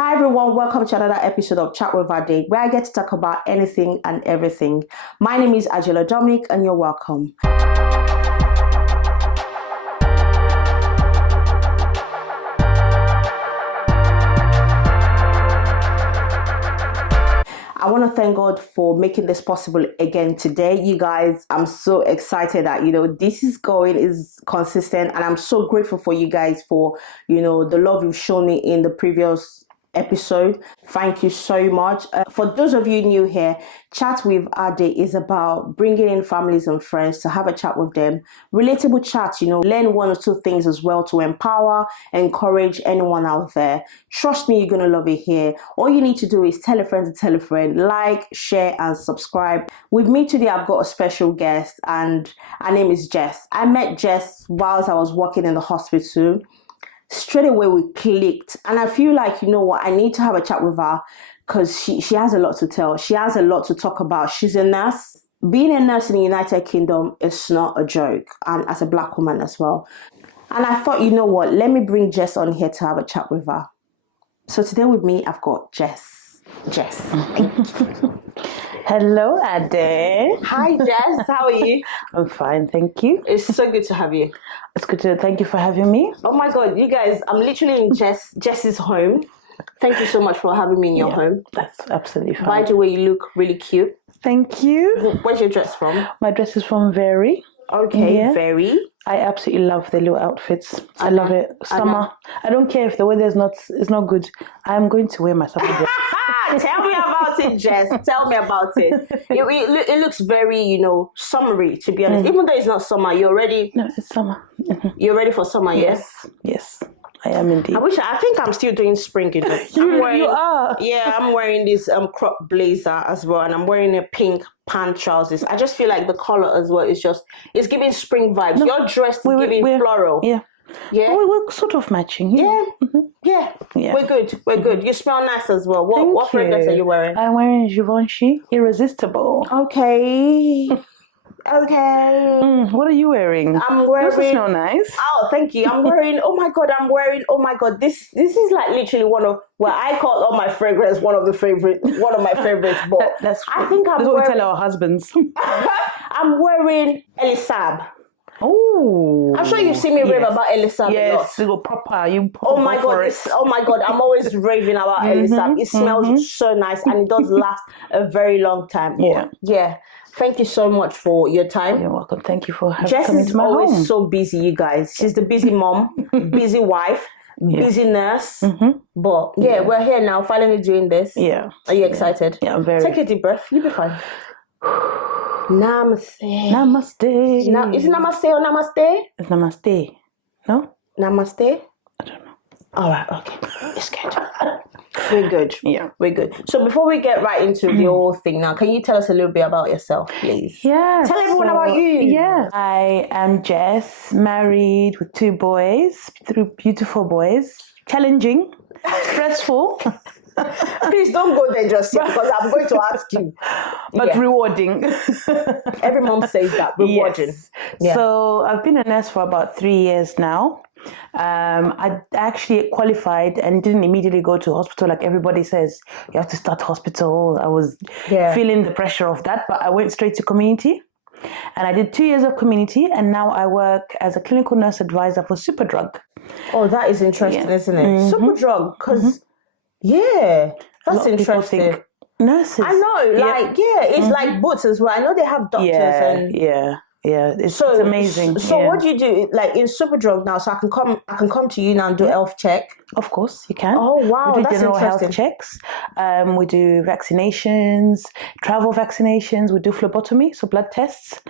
Hi everyone, welcome to another episode of Chat with Ade, where I get to talk about anything and everything. My name is Angela Dominic and you're welcome. I want to thank God for making this possible again today. You guys, I'm so excited that, this is consistent, and I'm so grateful for you guys for, the love you've shown me in the previous episode. Thank you so much. For those of you new here, Chat with Ade is about bringing in families and friends to have a chat with them. Relatable chats, learn one or two things as well to empower, encourage anyone out there. Trust me, you're going to love it here. All you need to do is tell a friend to tell a friend, like, share, and subscribe. With me today, I've got a special guest, and her name is Jess. I met Jess whilst I was working in the hospital. Straight away we clicked, and I feel like, I need to have a chat with her because she has a lot to tell. She has a lot to talk about. She's a nurse. Being a nurse in the United Kingdom is not a joke, and as a Black woman as well. And I thought, let me bring Jess on here to have a chat with her. So today with me, I've got Jess. Hello, Ade. Hi, Jess. How are you? I'm fine, thank you. It's so good to have you. It's good to thank you for having me. Oh my God, you guys, I'm literally in Jess's home. Thank you so much for having me in your home. That's absolutely fine. By the way, you look really cute. Thank you. Where's your dress from? My dress is from Very. Okay, Very. I absolutely love the little outfits. I love it. Summer. I don't care if the weather is not good. I'm going to wear my summer dress. Tell me about it, Jess. Tell me about it. It looks very, summery, to be honest. Even though it's not summer, you're ready. No, it's summer. You're ready for summer, Yes, I am indeed. I think I'm still doing spring. You are. Yeah, I'm wearing this crop blazer as well, and I'm wearing a pink pant trousers. I just feel like the color as well is it's giving spring vibes. No, your dress is giving floral. Yeah. Yeah, we're sort of matching. Yeah. Yeah. We're good. We're good. You smell nice as well. What fragrance are you wearing? I'm wearing Givenchy Irresistible. Okay. What are you wearing? I'm wearing. You smell nice. Oh, thank you. I'm wearing. Oh my God. This is like literally one of. Well, I call all my fragrance one of my favorites. But that's what we tell our husbands. I'm wearing Elisab. Oh, I'm sure you've seen me rave about Elisab. Yes, you go proper. Oh my God! I'm always raving about Elisab. It smells so nice, and it does last a very long time. Yeah. Thank you so much for your time. You're welcome. Thank you for having Jess me is to my always home. so busy, you guys. She's the busy mom, busy wife, busy nurse. But we're here now, finally doing this. Yeah. Are you excited? Yeah, I'm very. Take a deep breath. You'll be fine. Namaste. Is it namaste or namaste? It's namaste. No? Namaste? I don't know. All right, okay. It's good. We're good. Yeah. We're good. So before we get right into the whole thing now, can you tell us a little bit about yourself, please? Yeah. Tell everyone about you. Yeah. I am Jess, married with 2 boys, 3 beautiful boys. Challenging, stressful. Please don't go there just yet, because I'm going to ask you. But rewarding. Every mom says that, rewarding. Yes. Yeah. So I've been a nurse for about 3 years now. I actually qualified and didn't immediately go to hospital like everybody says. You have to start hospital. I was feeling the pressure of that, but I went straight to community. And I did 2 years of community, and now I work as a clinical nurse advisor for Superdrug. Oh, that is interesting, isn't it? Superdrug, because... Yeah, that's interesting. Nurses. I know, it's like Boots as well. I know they have doctors It's amazing. So what do you do, like in Superdrug now? So I can come to you now and do health check. Of course, you can. Oh wow, we do that's general interesting. health checks. We do vaccinations, travel vaccinations. We do phlebotomy, so blood tests.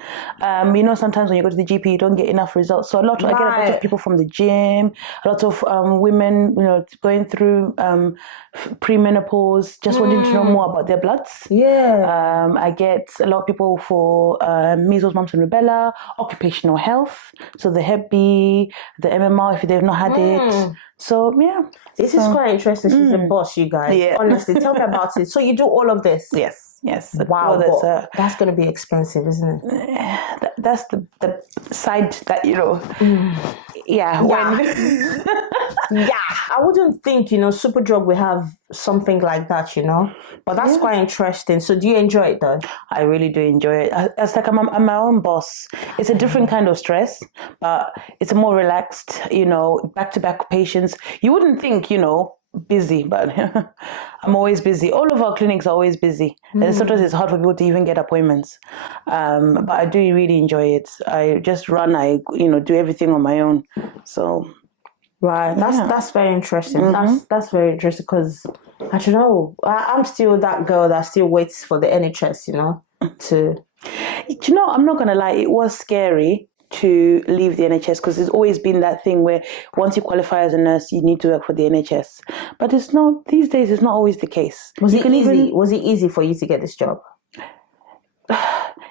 Sometimes when you go to the GP, you don't get enough results. So I get a lot of people from the gym, a lot of women, going through premenopause, just wanting to know more about their bloods. Yeah. I get a lot of people for measles, mumps, and rubella, occupational health, so the Hep B, the MMR if they've not had it. So this is quite interesting. She's a boss, you guys. Yeah. Honestly, tell me about it. So you do all of this? Yes. Yes. Wow, Well, there's but that's going to be expensive, isn't it? that's the side that yeah. When Yeah, I wouldn't think, Superdrug will have something like that, but that's quite interesting. So do you enjoy it though? I really do enjoy it. It's like I'm my own boss. It's a different kind of stress, but it's a more relaxed, back-to-back patients. You wouldn't think, busy, but I'm always busy. All of our clinics are always busy. And sometimes it's hard for people to even get appointments. But I do really enjoy it. I just run, I do everything on my own. So right, that's very interesting. That's very interesting because I don't know. I'm still that girl that still waits for the NHS, to. I'm not gonna lie. It was scary to leave the NHS because there's always been that thing where once you qualify as a nurse, you need to work for the NHS. But it's not these days. It's not always the case. Was it easy? Was it easy for you to get this job?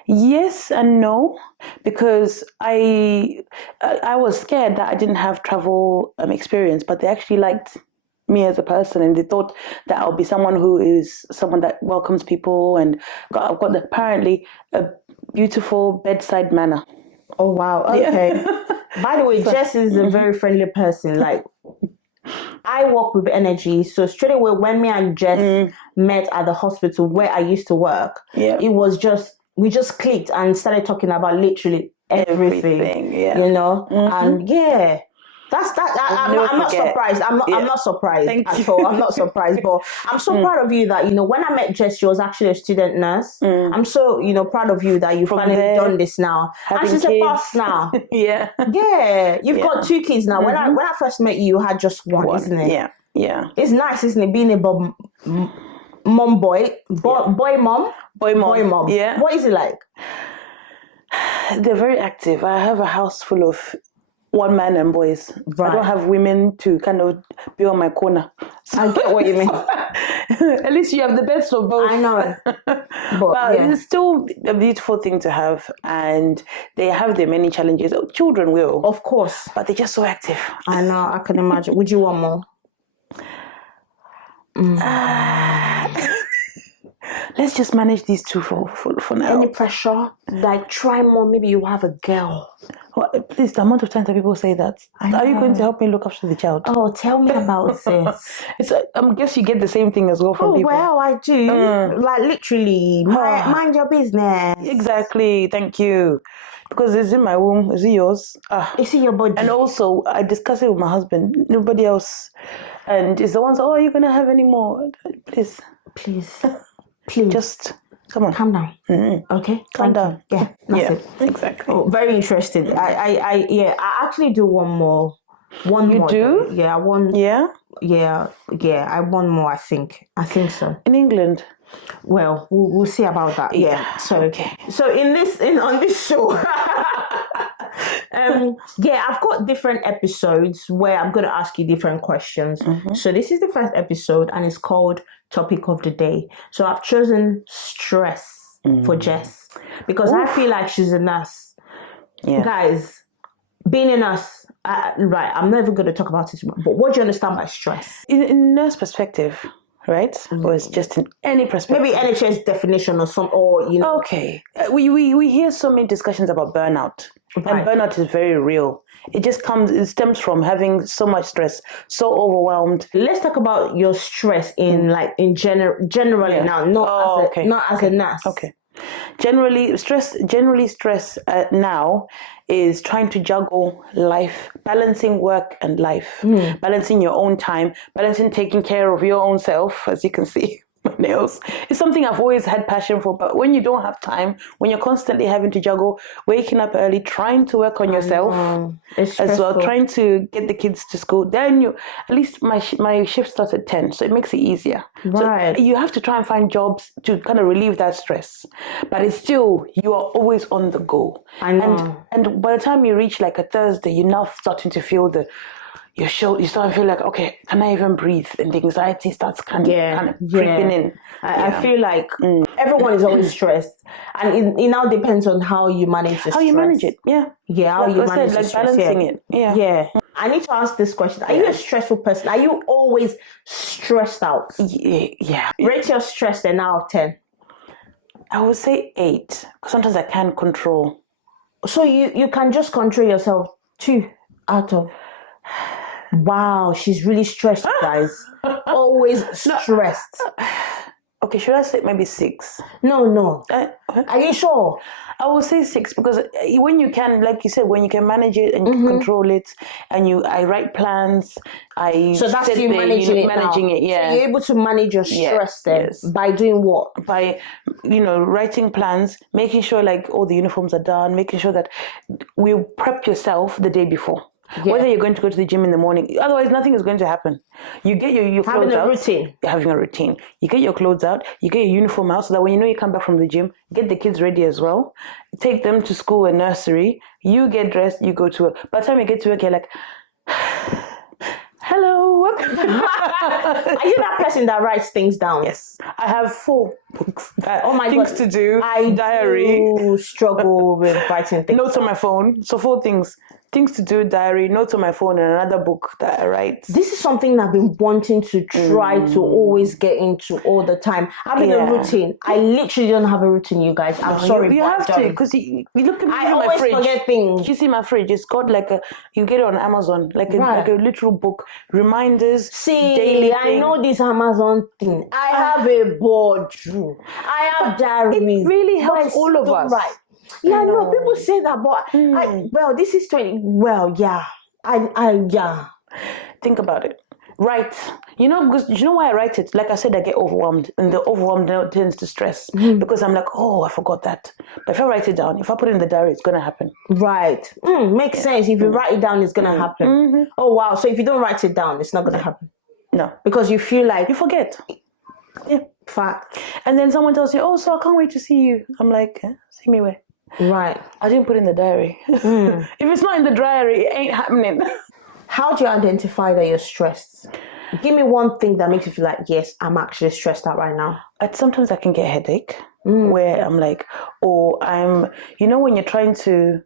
Yes and no, because I was scared that I didn't have travel experience, but they actually liked me as a person, and they thought that I'll be someone that welcomes people, and I've got apparently a beautiful bedside manner. Oh wow! Okay. By the way, Jess is a very friendly person. Like, I work with energy, so straight away when me and Jess met at the hospital where I used to work, it was just we just clicked and started talking about literally everything. And that's that. I'm not surprised. I'm not surprised at all. I'm not surprised, but I'm so proud of you that when I met Jess, she was actually a student nurse. I'm so proud of you that you finally done this now, and she's a boss now. Yeah. You've got 2 kids now. When I first met you, you had just one, isn't it? Yeah. It's nice, isn't it, being a boy mom. Yeah. What is it like? They're very active. I have a house full of one man and boys. Right. I don't have women to kind of be on my corner. So I get what you mean. At least you have the best of both. I know. But it's still a beautiful thing to have, and they have their many challenges. Children will. Of course. But they're just so active. I know, I can imagine. Would you want more? Let's just manage these 2 for now. Any pressure? Like, try more. Maybe you have a girl. Well, please, the amount of times that people say that. Are you going to help me look after the child? Oh, tell me about this. I guess you get the same thing as well from people. Oh, well, I do. Like, literally, mind your business. Exactly. Thank you. Because it's in my womb. Is it yours? It's in your body. And also, I discuss it with my husband. Nobody else. And it's the ones, are you going to have any more? Please. Just come on. Calm down. Okay? Calm down. Yeah, that's it. Exactly. Oh, very interesting. I actually do one more. You do? Yeah, I want. Yeah? Yeah, I want more, I think so. In England? Well, we'll see about that. Yeah. So, okay. So on this show, I've got different episodes where I'm going to ask you different questions. So this is the first episode, and it's called Topic of the Day. So I've chosen stress for Jess because I feel like she's a nurse. Yeah. Guys, being a nurse, right? I'm never going to talk about it, but what do you understand by stress? In nurse perspective, right? Or it's just in any perspective? Maybe NHS definition or Okay. We hear so many discussions about burnout. Right. And burnout is very real. It stems from having so much stress, so overwhelmed. Let's talk about your stress generally now, not as a nurse. Okay. Generally stress now is trying to juggle life, balancing work and life, balancing your own time, balancing taking care of your own self, as you can see. My nails. It's something I've always had passion for, but when you don't have time, when you're constantly having to juggle, waking up early, trying to work on yourself as well, trying to get the kids to school, then at least my shift starts at 10, so it makes it easier. Right. So you have to try and find jobs to kind of relieve that stress, but it's still, you are always on the go. I know. And by the time you reach like a Thursday, you're now starting to feel you start to feel like, okay, can I even breathe? And the anxiety starts kind of creeping in. I feel like everyone is always stressed, and it now depends on how you manage the stress. How you manage it, how you manage the stress. Balancing it. Yeah. I need to ask this question: are you a stressful person? Are you always stressed out? Yeah. Rate your stress 10 out of 10. I would say 8. Because sometimes I can't control. So you can just control yourself 2 out of. Wow, she's really stressed, you guys. Always stressed. Okay, should I say maybe 6? No. Okay. Are you sure? I will say 6 because when you can, like you said, when you can manage it and you can control it, and I write plans, So that's sit you there, managing it managing now. it, yeah. So you're able to manage your stress then yes. by doing what? By writing plans, making sure like all the uniforms are done, making sure that we prep yourself the day before. Yeah. Whether you're going to go to the gym in the morning, otherwise nothing is going to happen. You get your clothes out. Routine. You're having a routine. You get your clothes out, you get your uniform out so that when you come back from the gym, get the kids ready as well. Take them to school and nursery. You get dressed, you go to work. By the time you get to work, you're like, hello. Are you that person that writes things down? Yes. I have 4 books. Things to do. I diary. do struggle with writing things. Notes on my phone. So 4 things. Things to do, diary, notes on my phone, and another book that I write. This is something I've been wanting to try to always get into all the time. Having a routine. I literally don't have a routine, you guys. I'm sorry. You have to, because you look at me. I always forget things. You see my fridge. It's got like you get it on Amazon, like a literal book. Reminders. See, daily I thing. know this Amazon thing. I have a boardroom. I have diaries. It really helps all of us. Right. Yeah, no, people say that, but this is 20. Well, yeah. Yeah. Think about it. Write. Because you know why I write it? Like I said, I get overwhelmed, and the overwhelmed tends to stress because I'm like, oh, I forgot that. But if I write it down, if I put it in the diary, it's gonna happen. Right. Makes sense. If you write it down, it's gonna happen. Oh wow. So if you don't write it down, it's not gonna happen. No, because you feel like you forget. Yeah. Fact. And then someone tells you, oh, so I can't wait to see you. I'm like, see me where? Right. I didn't put it in the diary. If it's not in the diary, it ain't happening. How do you identify that you're stressed? Give me one thing that makes you feel like, yes, I'm actually stressed out right now. Sometimes I can get a headache where I'm like, or I'm, when you're trying to,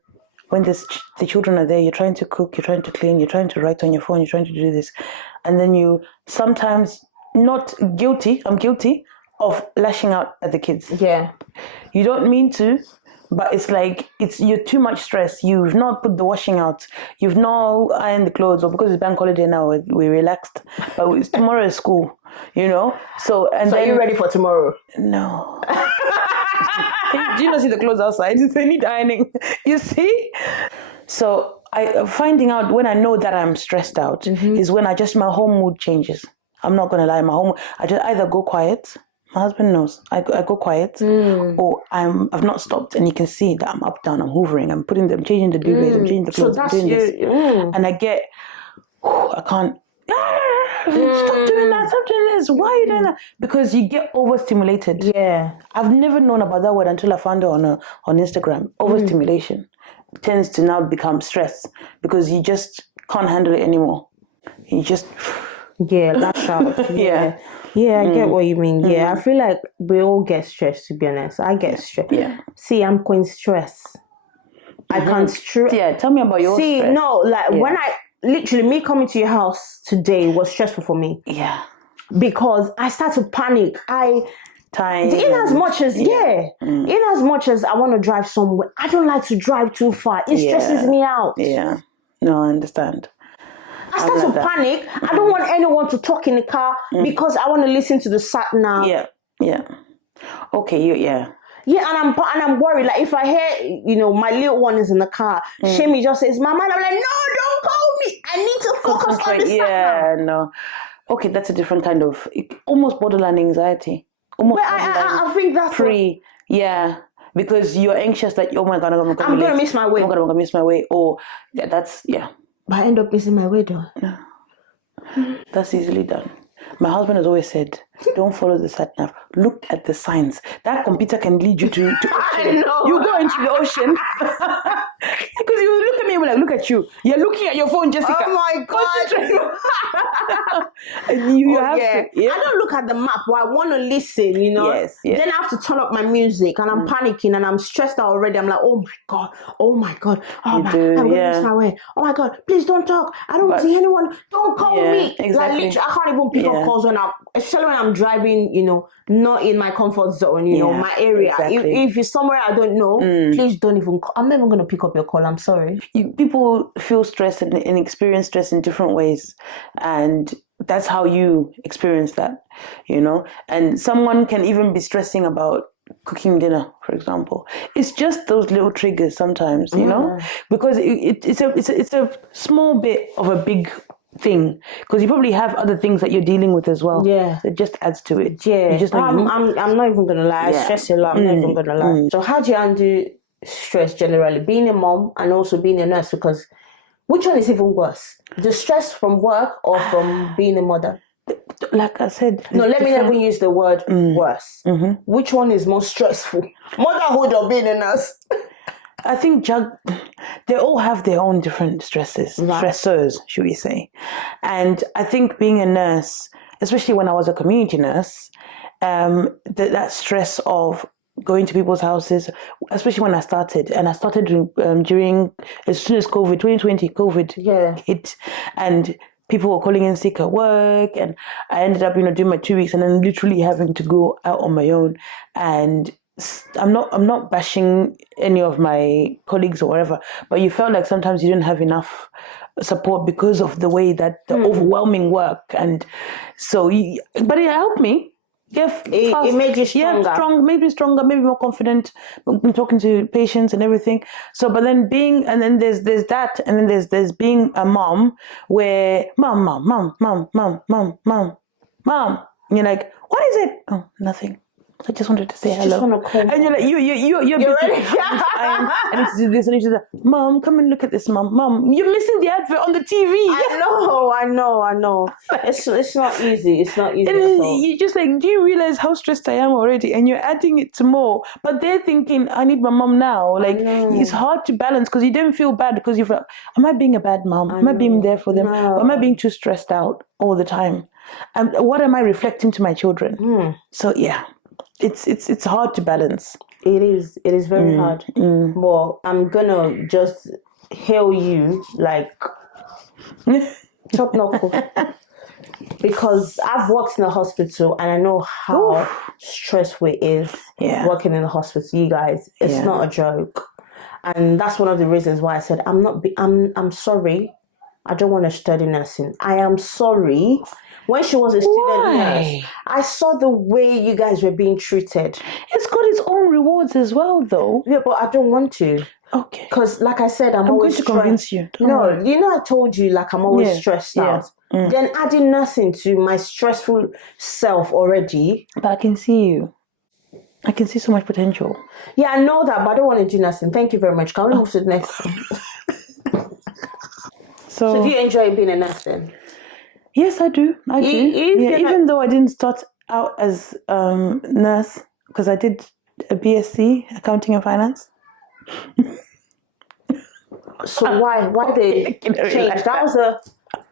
when the children are there, you're trying to cook, you're trying to clean, you're trying to write on your phone, you're trying to do this. And then you sometimes, I'm guilty of lashing out at the kids. Yeah. You don't mean to, but it's like you're too much stress. You've not put the washing out. You've not ironed the clothes, or because it's bank holiday now, we're relaxed. But tomorrow is school, So then, are you ready for tomorrow? No. Do you not see the clothes outside? They need ironing. You see? So finding out when I know that I'm stressed out is when my whole mood changes. I'm not gonna lie, I just either go quiet. My husband knows. I go quiet, or I've not stopped, and you can see that I'm up, down, I'm hoovering, I'm changing the duvets, I'm changing the clothes, I'm doing this, and I get, I can't. Stop doing that! Stop doing this! Why are you doing that? Because you get overstimulated. Yeah, I've never known about that word until I found it on Instagram. Overstimulation tends to now become stress because you just can't handle it anymore. You just lash out. Yeah, I get what you mean. Yeah, I feel like we all get stressed, to be honest. I get stressed. Yeah. See, I'm Queen Stress. I can't stress. Yeah, tell me about your stress. See, no, when literally, me coming to your house today was stressful for me. Yeah. Because I start to panic. In as much as I want to drive somewhere, I don't like to drive too far. It stresses me out. Yeah. No, I understand. I start to panic. I don't want anyone to talk in the car because I want to listen to the sat nav. Yeah. Okay, Yeah, and I'm worried. Like if I hear, my little one is in the car, Shemi just says, "Mama," and I'm like, "No, don't call me. I need to focus on the sat nav." No. Okay, that's a different kind of almost borderline anxiety. I think that's because you're anxious that oh my god, I'm gonna miss my way. I'm gonna miss my way. Or But I end up missing my way though. No. That's easily done. My husband has always said, don't follow the sat nav. Look at the signs. That computer can lead you to ocean. I know. You go into the ocean. Because you look at me and be like, look at you. You're looking at your phone, Jessica. Oh my God. you have to. Yeah. I don't look at the map, but I want to listen, Yes. Then I have to turn up my music and I'm panicking and I'm stressed out already. I'm like, oh my God. Oh my God. I'm going to miss my way. Oh my God. Please don't talk. I don't see anyone. Don't call me. Exactly. Like literally, I can't even pick up calls when especially when I'm driving, not in my comfort zone, my area. Exactly. If it's somewhere I don't know, please don't even call. I'm never going to pick up your call. I'm sorry. People feel stress and experience stress in different ways. And that's how you experience that, And someone can even be stressing about cooking dinner, for example. It's just those little triggers sometimes, because it's a small bit of a big thing, because you probably have other things that you're dealing with as well. Yeah, it just adds to it. Yeah, I'm not even gonna lie. I stress a lot. I'm not even gonna lie. So how do you handle stress generally? Being a mom and also being a nurse, because which one is even worse? The stress from work or from being a mother? Like I said, no, let me never use the word worse. Which one is more stressful? Motherhood or being a nurse? I think they all have their own different stressors, should we say. And I think being a nurse, especially when I was a community nurse, that stress of going to people's houses, especially when I started during, as soon as 2020 hit, and people were calling in sick at work, and I ended up, doing my 2 weeks and then literally having to go out on my own. And I'm not bashing any of my colleagues or whatever, but you felt like sometimes you didn't have enough support because of the way that the overwhelming work, and so but it helped me. It made you stronger. Made me stronger, made me more confident when talking to patients and everything. So, but then there's that, and then there's being a mom where mom. And you're like, what is it? Oh, nothing. I just wanted to say hello. Just want to call. And you're like, you're busy. Ready? I need to do this. I need to do that. Mom, come and look at this, Mom, you're missing the advert on the TV. I know. It's not easy. It's not easy. And you're just like, do you realize how stressed I am already? And you're adding it to more. But they're thinking, I need my mom now. Like, it's hard to balance because you don't feel bad because you feel, am I being a bad mom? Am I being there for them? No. Or am I being too stressed out all the time? And what am I reflecting to my children? So yeah. It's hard to balance. It is very hard. Well, I'm gonna just hail you like top knuckle, because I've worked in a hospital and I know how stressful it is working in the hospital. You guys, it's not a joke, and that's one of the reasons why I said I'm sorry. I don't want to study nursing. I am sorry. When she was a student nurse, I saw the way you guys were being treated. It's got its own rewards as well, though. Yeah, but I don't want to. Okay. Because, like I said, I'm always going to convince you. I told you, like, I'm always stressed out. Then adding nursing to my stressful self already. But I can see you. I can see so much potential. Yeah, I know that, but I don't want to do nursing. Thank you very much. Can we move to the next one? So do you enjoy being a nurse then? Yes, I do. I do. Even though I didn't start out as nurse, because I did a BSc, accounting and finance. So why they change? That was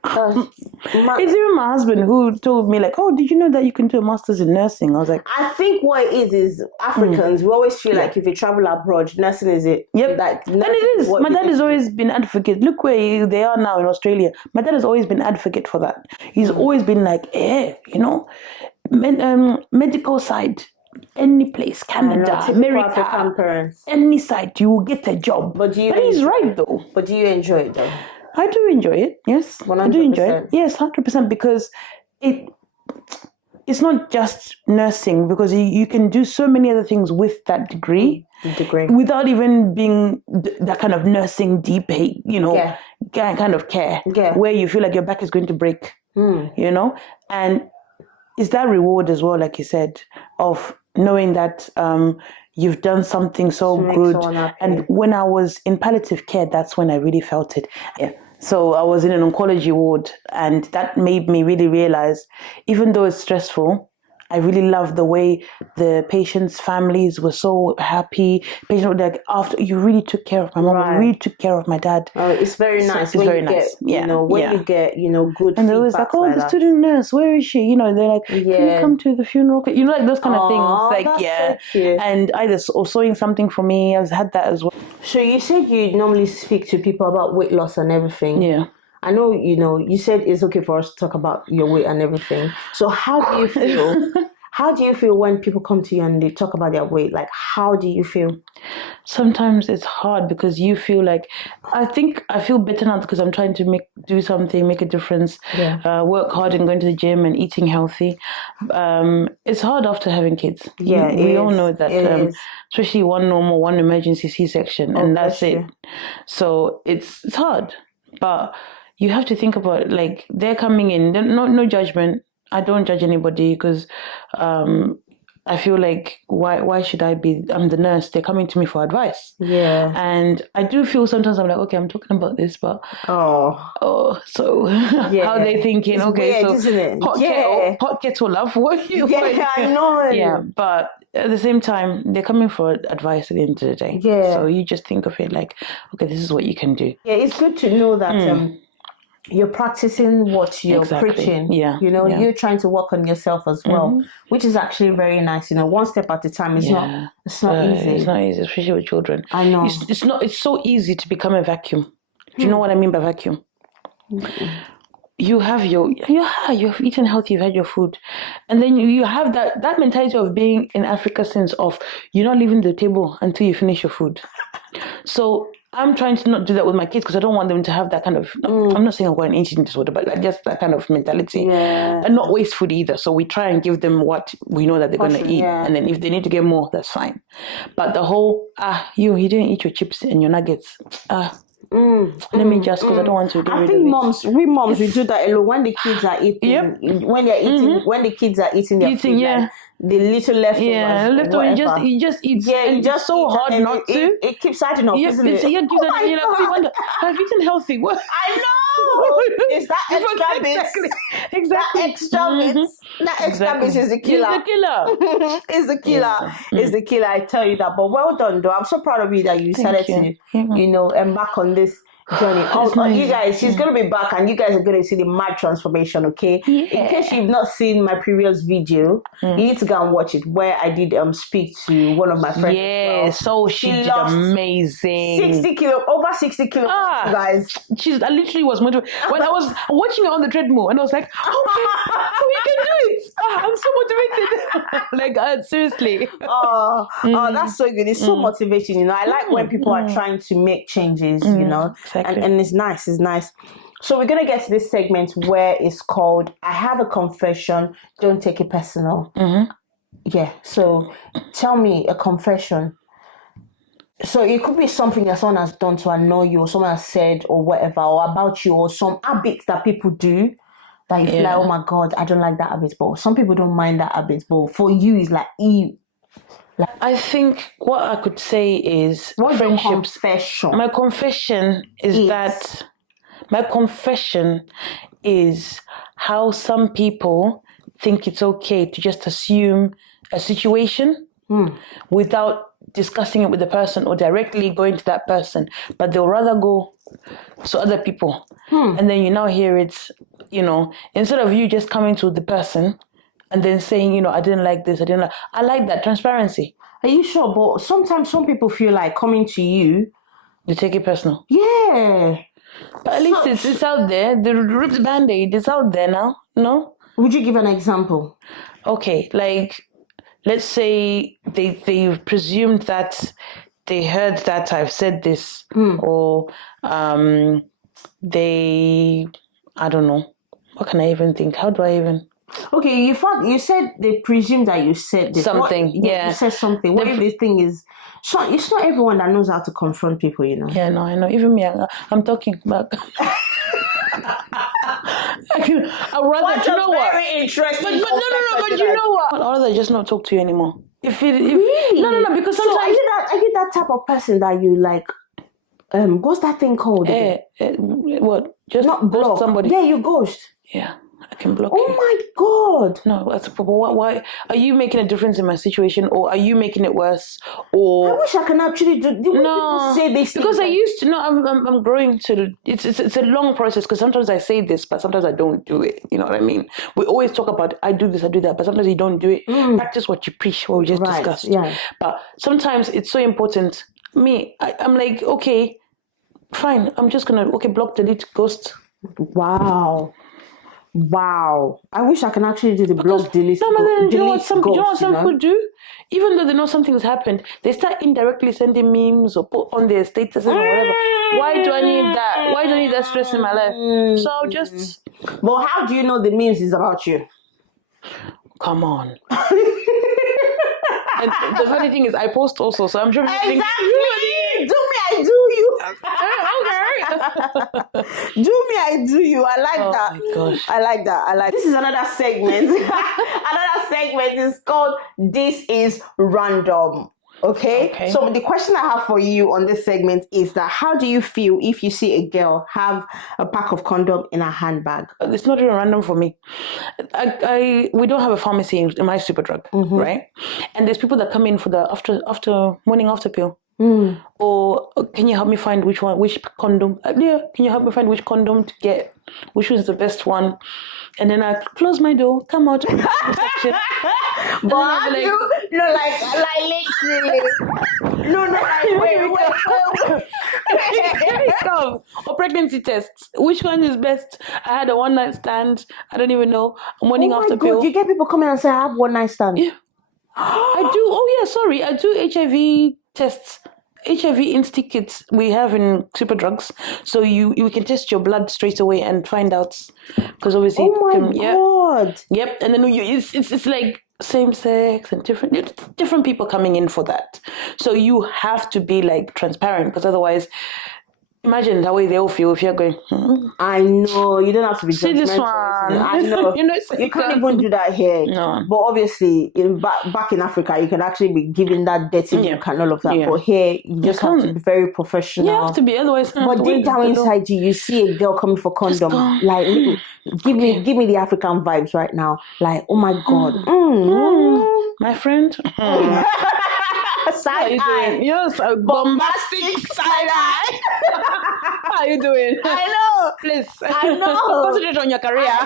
it's even my husband who told me, like, oh, did you know that you can do a master's in nursing? I was like, I think what it is Africans, we always feel like if you travel abroad, nursing is it. Yep. And it is. My dad has always been advocate. Look where they are now in Australia. My dad has always been advocate for that. He's always been like, medical side, any place, Canada, America, any side, you will get a job. But he's right though. But do you enjoy it though? I do enjoy it, yes. 100%. I do enjoy it. Yes, 100%, because it's not just nursing, because you can do so many other things with that degree. Without even being that kind of nursing deep, kind of care, where you feel like your back is going to break, and it's that reward as well, like you said, of knowing that you've done something so good. And when I was in palliative care, that's when I really felt it. Yeah. So I was in an oncology ward, and that made me really realize, even though it's stressful, I really love the way the patients' families were so happy. Patients were like, after you really took care of my mom, you really took care of my dad. Oh, it's very nice. It's very nice. When you get, good. And they was like, oh, the student nurse, where is she? They're like, can you come to the funeral? Like those kind of things. Like, so cute. And either sewing something for me. I've had that as well. So you said you normally speak to people about weight loss and everything. Yeah. I know, you said it's okay for us to talk about your weight and everything. So how do you feel? How do you feel when people come to you and they talk about their weight? Like, how do you feel? Sometimes it's hard because you feel like, I think I feel better now because I'm trying to do something, make a difference, work hard and going to the gym and eating healthy. It's hard after having kids. Yeah, we all know that, especially one normal, one emergency C-section, and that's it. So it's hard, but you have to think about, like, they're coming in, no judgment. I don't judge anybody because I feel like why should I be? I'm the nurse. They're coming to me for advice. Yeah. And I do feel sometimes I'm like, okay, I'm talking about this, but so how are they thinking? It's okay, weird, so isn't it? hot kettle love. What you? Yeah, I know. Yeah, but at the same time, they're coming for advice at the end of the day. Yeah. So you just think of it like, okay, this is what you can do. Yeah, it's good to know that. You're practicing what you're preaching. Yeah. You're trying to work on yourself as well, which is actually very nice. One step at a time. It's not easy. It's not easy, especially with children. I know. It's so easy to become a vacuum. Do you know what I mean by vacuum? You've eaten healthy, you've had your food, and then you have that mentality of being in Africa sense of you're not leaving the table until you finish your food. So I'm trying to not do that with my kids because I don't want them to have that kind of, I'm not saying I've got an eating disorder, but like just that kind of mentality. Yeah. And not waste food either. So we try and give them what we know that they're going to eat. Yeah. And then if they need to get more, that's fine. But the whole, you didn't eat your chips and your nuggets. Let me just, because I don't want to get I rid think of it. we moms, we do that alone when the kids are eating. When they're eating, when the kids are eating their food, like, the little leftovers. Yeah, leftovers. You just eat. Yeah, and just so eat, hard not to. It keeps adding up, isn't it? You're like, you wonder, I've eaten healthy. What? I know. It's that extra bit. Exactly. That extra bit. That extra bit is the killer. It's the killer. It's the killer. It's the killer. I tell you that. But well done, though. I'm so proud of you that you decided to, embark on this journey. You guys, she's going to be back and you guys are going to see the mad transformation, okay? Yeah. In case you've not seen my previous video, you need to go and watch it where I did speak to one of my friends. Yeah, so she did amazing. Over 60 kilos, guys. I literally was motivated. When I was watching her on the treadmill and I was like, okay, so we can do it. I'm so motivated. like, seriously. That's so good. It's so motivating, I like when people are trying to make changes, Exactly. And it's nice. So we're going to get to this segment where it's called I Have a Confession, Don't Take It Personal. Yeah, so tell me a confession. So it could be something that someone has done to annoy you or someone has said or whatever, or about you, or some habits that people do that you feel like, oh my God, I don't like that habit. But some people don't mind that habit. But for you, it's like, ew. I think what I could say is friendships. My confession is how some people think it's okay to just assume a situation without discussing it with the person or directly going to that person, but they'll rather go to other people. And then you now hear it's, instead of you just coming to the person and then saying, I didn't like this, I like that transparency. Are you sure? But sometimes some people feel like coming to you, they take it personal. Yeah. But at least it's out there. The ripped Band-Aid is out there now, no? Would you give an example? Okay, like, let's say they've presumed that they heard that I've said this, or I don't know. What can I even think? How do I even... Okay, you said they presume that you said this. Something, You said something. What if the thing is... So it's not everyone that knows how to confront people, Yeah, no, I know. Even me, I'm talking back. I'd rather, very interesting. But you know what? I'd rather just not talk to you anymore. Really? No, because sometimes... So are you that type of person that you like... what's that thing called? What? Just not block somebody? Yeah, you ghost. Yeah. I can block you. Oh my God. No, why are you making a difference in my situation, or are you making it worse? Or I wish I can actually do. No, say this because I used to. No, I'm growing to. It's a long process because sometimes I say this, but sometimes I don't do it. You know what I mean? We always talk about I do this, I do that, but sometimes you don't do it. Practice what you preach. What we just discussed. Yeah. But sometimes it's so important. I'm like, okay, fine. I'm just gonna block, delete, ghost. Wow. Wow. I wish I can actually do the blog delete. No, but then you know what some ghost, people do? Even though they know something's happened, they start indirectly sending memes or put on their statuses or whatever. Why do I need that? Why do I need that stress in my life? So I'll just... But how do you know the memes is about you? Come on. And the funny thing is, I post also, so I'm sure people think... Exactly. Do me, I do you. Do me, I do you. I like that. My gosh. I like that. I like. This is another segment. Another segment is called "This is Random." Okay. So the question I have for you on this segment is that how do you feel if you see a girl have a pack of condom in her handbag? It's not even random for me. We don't have a pharmacy in my Superdrug, right? And there's people that come in for the morning after pill. Or can you help me find which condom? Can you help me find which condom to get? Which was the best one? And then I close my door, come out of the section. But how do you, literally. Wait. Or pregnancy tests. Which one is best? I had a one night stand. I don't even know. Morning after pill. You get people coming and say, I have one night stand. Yeah. I do. Oh yeah, sorry. I do HIV tests. HIV Insti kits we have in Superdrugs, so you can test your blood straight away and find out, because obviously. Oh my God. Yep, and then it's like same sex and different people coming in for that, so you have to be like transparent, because otherwise. Imagine the way they all feel if you're going. I know you don't have to be See this judgmental. one. I know you can't even do that here. No. But obviously, back in Africa, you can actually be giving that dirty look and all of that. But here, you just have to be very professional. You have to be, otherwise. But deep down inside you see a girl coming for condom. Like, give me the African vibes right now. Like, oh my God, my friend. Side eye. Yes, a bombastic side eye. How are you doing? I know. Please. I know. Concentrate on your career.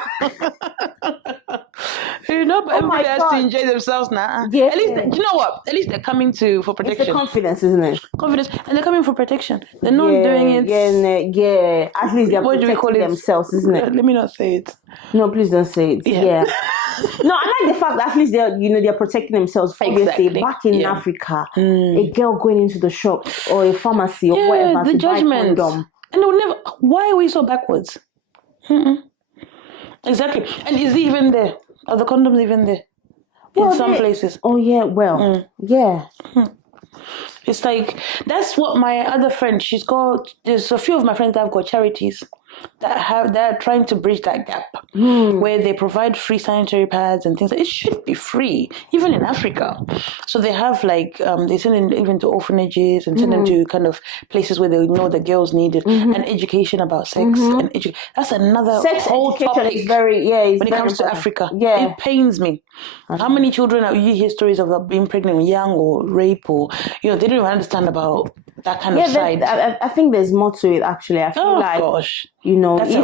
But everybody has to enjoy themselves now. Yeah. At least, you know what? At least they're coming for protection. It's the confidence, isn't it? Confidence. And they're coming for protection. They're not doing it. Yeah. At least they're protecting themselves, isn't it? Let me not say it. No, please don't say it. Yeah. No, I like the fact that at least they're protecting themselves. Obviously, back in Africa, a girl going into the shop or a pharmacy or whatever the to judgment. buy condom. And they'll never. Why are we so backwards? Exactly. And is it even there? Are the condoms even there? In some places. Oh yeah. Well. Yeah. It's like that's what my other friend. There's a few of my friends that have got charities that are trying to bridge that gap, where they provide free sanitary pads and things. It should be free, even in Africa. So they have they send them even to orphanages and send them to kind of places where they know the girls need it, and education about sex and that's another sex whole topic. Is very when it comes to Africa. Yeah, it pains me. How many children you hear stories of being pregnant young or rape or they don't even understand about that kind of side. I think there's more to it actually. I feel gosh. That's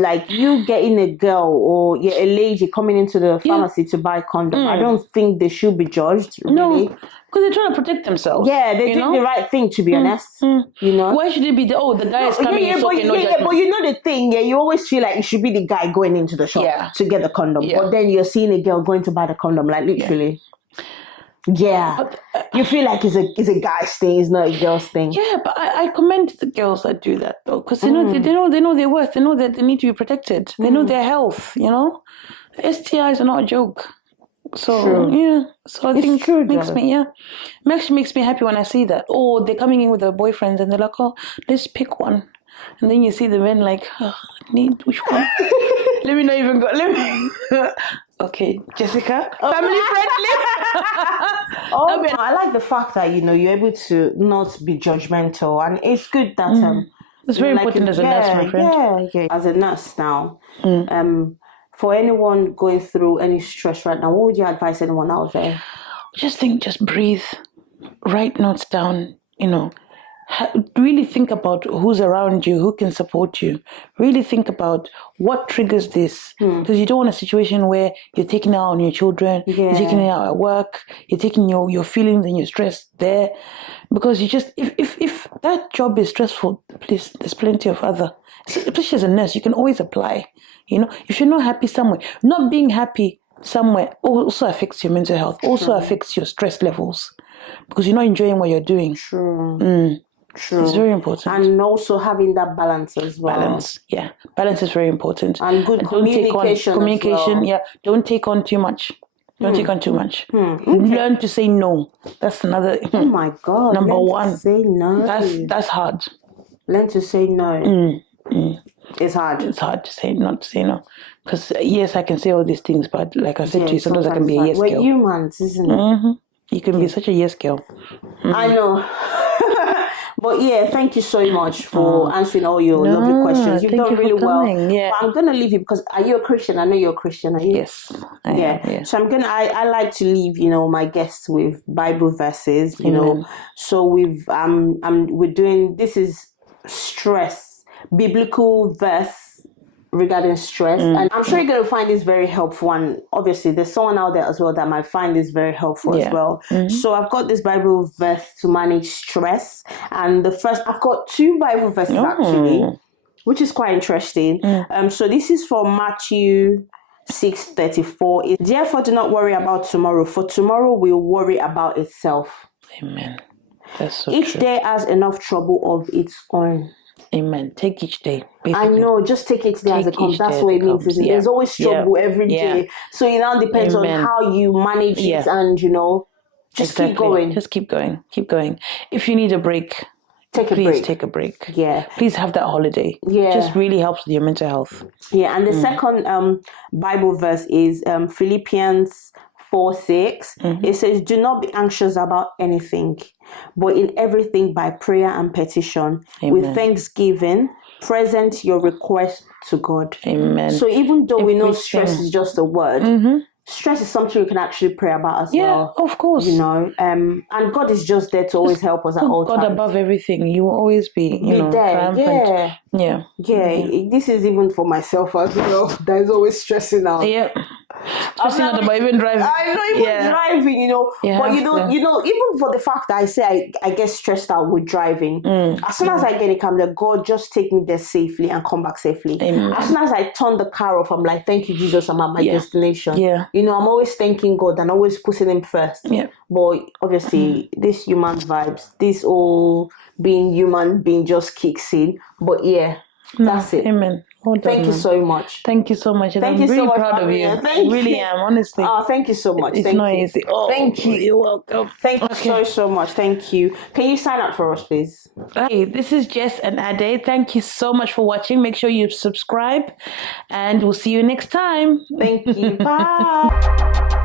like you getting a girl or a lady coming into the pharmacy to buy condom. I don't think they should be judged. Really. No, because they're trying to protect themselves. Yeah, they did the right thing, to be honest. Why should it be the guy is coming in? But you know the thing, you always feel like it should be the guy going into the shop to get the condom. But then you're seeing a girl going to buy the condom, like literally. Yeah, you feel like it's a guy's thing, it's not a girl's thing. Yeah, but I commend the girls that do that though, because they know their worth. They know that they need to be protected. They know their health. STIs are not a joke. So so I think it actually makes me happy when I see that. Oh, they're coming in with their boyfriends and they're like, oh, let's pick one, and then you see the men like, which one? Let me not even go. Okay, Jessica, family friendly. I like the fact that you're able to not be judgmental, and it's good that it's very important as a nurse, my friend. Yeah. As a nurse now, for anyone going through any stress right now, what would you advise anyone out there? Just breathe, write notes down. really think about who's around you, who can support you. Really think about what triggers this, because you don't want a situation where you're taking it out on your children, you're taking it out at work, you're taking your feelings and your stress there, because you just if that job is stressful, please, there's plenty of other, especially as a nurse, you can always apply. If you're not happy somewhere, not being happy somewhere also affects your mental health, also affects your stress levels, because you're not enjoying what you're doing. True. It's very important. And also having that balance as well. Balance is very important. And good communication. Communication, don't take on too much. Don't take on too much. Learn to say no. That's another. Oh my God. Number Learn one. To say no. That's hard. Learn to say no. It's hard. It's hard to say not to say no. Because yes, I can say all these things, but like I said to you, sometimes I can be a yes girl. We're humans, isn't it? You can be such a yes girl. I know. But thank you so much for answering all your lovely questions. You've done really well. Yeah. But I'm gonna leave you because are you a Christian? I know you're a Christian. Are you? Yes. I am. So I like to leave my guests with Bible verses. So we're doing, this is stress, biblical verse regarding stress, and I'm sure you're going to find this very helpful, and obviously there's someone out there as well that might find this very helpful as well. So I've got this Bible verse to manage stress, and I've got 2 Bible verses actually, which is quite interesting. So this is from Matthew 6:34. Therefore do not worry about tomorrow, for tomorrow will worry about itself. Amen. That's so Each true. day has enough trouble of its own. Amen. Take each day. Basically. I know, just take it as it comes. That's what it means. Isn't it? There's always struggle every day. So it now depends on how you manage it, and just keep going. Just keep going. Keep going. If you need a break, please take a break. Yeah. Please have that holiday. Yeah. It just really helps with your mental health. Yeah. And the second Bible verse is Philippians 4:6. It says, do not be anxious about anything, but in everything by prayer and petition, with thanksgiving, present your request to God. Amen. So even though we know stress is just a word, stress is something we can actually pray about as well. Yeah, of course. And God is just there to always help us at all times. God above everything. You will always be, there. triumphant. Yeah. This is even for myself as well. That is always stressing out. Yeah. Stressing out about even driving. I know, even driving, but even for the fact that I say I get stressed out with driving, as soon as I get it, I'm like, God, just take me there safely and come back safely. Amen. As soon as I turn the car off, I'm like, thank you, Jesus, I'm at my destination. Yeah. I'm always thanking God and always putting him first. Yeah. But obviously, this human vibes, this whole being human being just kicks in. But that's it. Amen. Well done, Thank you so much. Thank you so much. And I'm really proud of you. I really am, honestly. Oh, thank you so much. It's not easy. Oh, thank you. You're welcome. Thank you so much. Thank you. Can you sign up for us, please? Hey, this is Jess and Ade. Thank you so much for watching. Make sure you subscribe, and we'll see you next time. Thank you. Bye.